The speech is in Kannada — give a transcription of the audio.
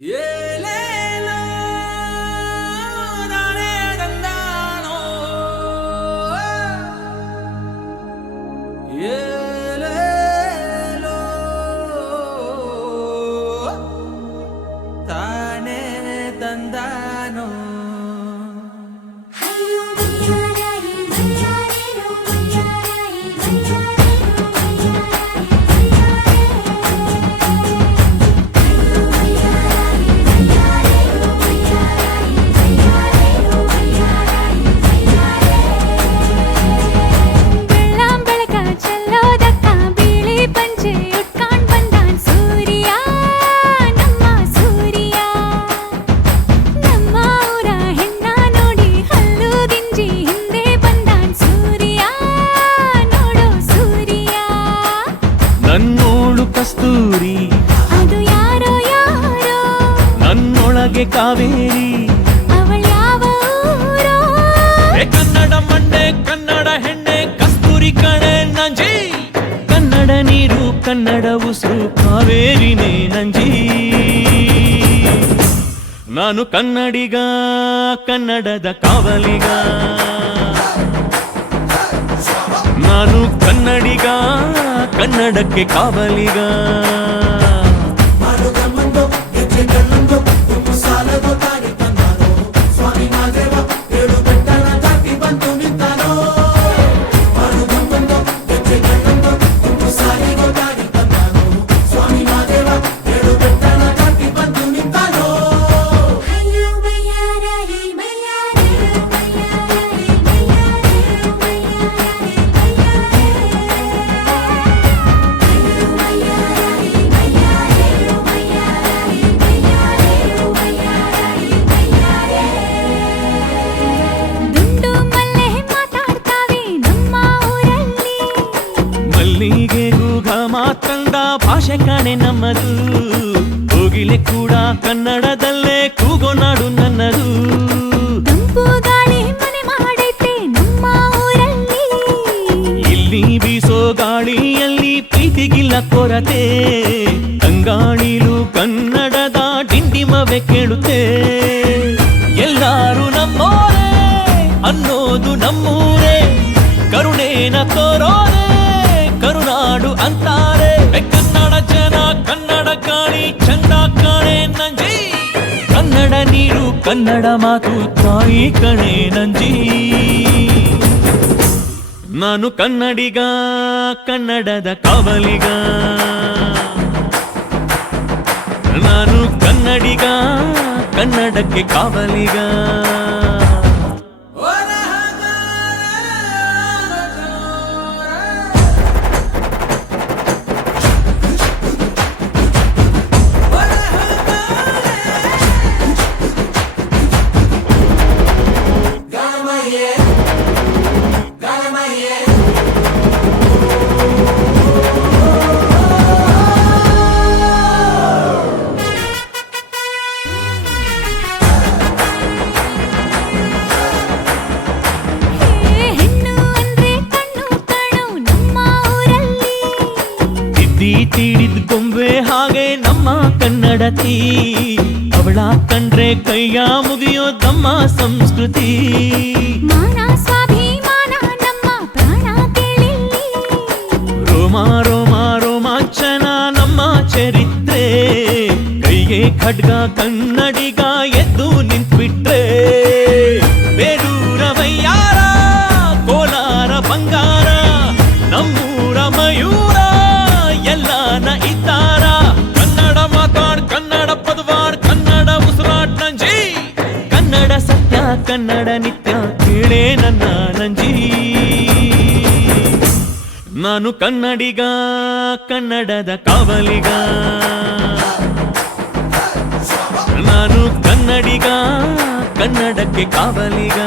ಏಲೇಲೋ ನಾನೇ ತಂದಾನೋ ಏಲೇಲೋ ತಾನೇ ತಂದಾನೋ ನನ್ನೋಳು ಕಸ್ತೂರಿ ಅದು ಯಾರೋ ಯಾರೋ ನನ್ನೊಳಗೆ ಕಾವೇರಿ ಅವಳ್ಯಾವ ಊರೋ ಕನ್ನಡ ಮಂಡೆ ಕನ್ನಡ ಹೆಣ್ಣೆ ಕಸ್ತೂರಿ ಕಣೆ ನಂಜಿ ಕನ್ನಡ ನೀರು ಕನ್ನಡ ಉಸಿರು ಕಾವೇರಿನೇ ನಂಜಿ ನಾನು ಕನ್ನಡಿಗ ಕನ್ನಡದ ಕಾವಲಿಗ ನಾನು ಕನ್ನಡಿಗ ಕನ್ನಡಕ್ಕೆ ಕಾವಲಿಗ ದುಂಡು ಮಲ್ಲೆ ಮಾತಾಡ್ತಾವೆ ನಮ್ಮ ಊರಲ್ಲಿ ಮಲ್ಲಿಗೆ ಗೂಘ ಮಾತಂದ ಭಾಷೆ ಕಾಣೆ ನಮ್ಮದು ಕೋಗಿಲೆ ಕೂಡ ಕನ್ನಡದಲ್ಲೇ ಕೂಗೋ ನಾಡು ನನ್ನದು ತಂಪು ಗಾಳಿ ಮನೆ ಮಾಡೈತೆ ನಮ್ಮ ಊರಲ್ಲಿ ಇಲ್ಲಿ ಬೀಸೋ ಗಾಳಿಯಲ್ಲಿ ಪ್ರೀತಿಗಿಲ್ಲ ಕೊರತೆ ತಂಗಾಳಿಲು ಕನ್ನಡದ ಡಿಂಡಿಮವೆ ಕೇಳುತ್ತೆ ಎಲ್ಲಾರು ನಮ್ಮೋರೇ ಅನ್ನೋದು ನಮ್ಮೂರೇ ಕರುಣೇನ ತೋರೋರೆ ಕರುನಾಡು ಅಂತಾರೆ ಕನ್ನಡ ಜನ ಕನ್ನಡ ಗಾಳಿ ಚಂದ ಕಾಣೆ ನಂಜಿ ಕನ್ನಡ ನೀರು ಕನ್ನಡ ಮಾತು ತಾಯಿ ಕಣೆ ನಂಜಿ ನಾನು ಕನ್ನಡಿಗ ಕನ್ನಡದ ಕಾವಲಿಗ ನಾನು ಕನ್ನಡಿಗ ಕನ್ನಡಕ್ಕೆ ಕಾವಲಿಗ ಹೆಣ್ಣು ಅಂದ್ರೆ ಕಣ್ಣು ಕಣು ನಮ್ಮ ಊರಲ್ಲಿ ತಿದ್ದಿ ತೀಡಿದ ಗೊಂಬೆ ಹಾಗೆ ನಮ್ಮ ಕನ್ನಡತಿ ಅವಳ ಕಂಡ್ರೆ ಕೈಯ ಮುಗಿಯೋದಮ್ಮ ಸಂಸ್ಕೃತಿ ಮಾನ ಸ್ವಾಭಿಮಾನ ನಮ್ಮ ಪ್ರಾಣ ಕೇಳಿಲ್ಲಿ ರೋಮ ರೋಮ ರೋಮಾಂಚನ ನಮ್ಮ ಚರಿತ್ರೆ ಕೈಗೆ ಖಡ್ಗ ಕನ್ನಡಿಗ ಎದ್ದು ನಿಂತ್ಬಿಟ್ರೆ ಬೇರೂರ ವೈಯಾರ ಕೋಲಾರ ಬಂಗಾರ ನಮ್ಮೂರ ಮಯೂರ ಎಲ್ಲಾನ ಇದ್ದಾರ ಕನ್ನಡ ಮಾತಾಡ್ ಕನ್ನಡ ಪದವಾಡ್ ಕನ್ನಡ ಉಸಿರಾಡ್ ನಂಜಿ ಕನ್ನಡ ಸತ್ಯ ಕನ್ನಡ ನಿತ್ಯ ಕೇಳೇ ನನ್ನ ನಂಜಿ ನಾನು ಕನ್ನಡಿಗ ಕನ್ನಡದ ಕಾವಲಿಗ ನಾನು ಕನ್ನಡಿಗ ಕನ್ನಡಕ್ಕೆ ಕಾವಲಿಗ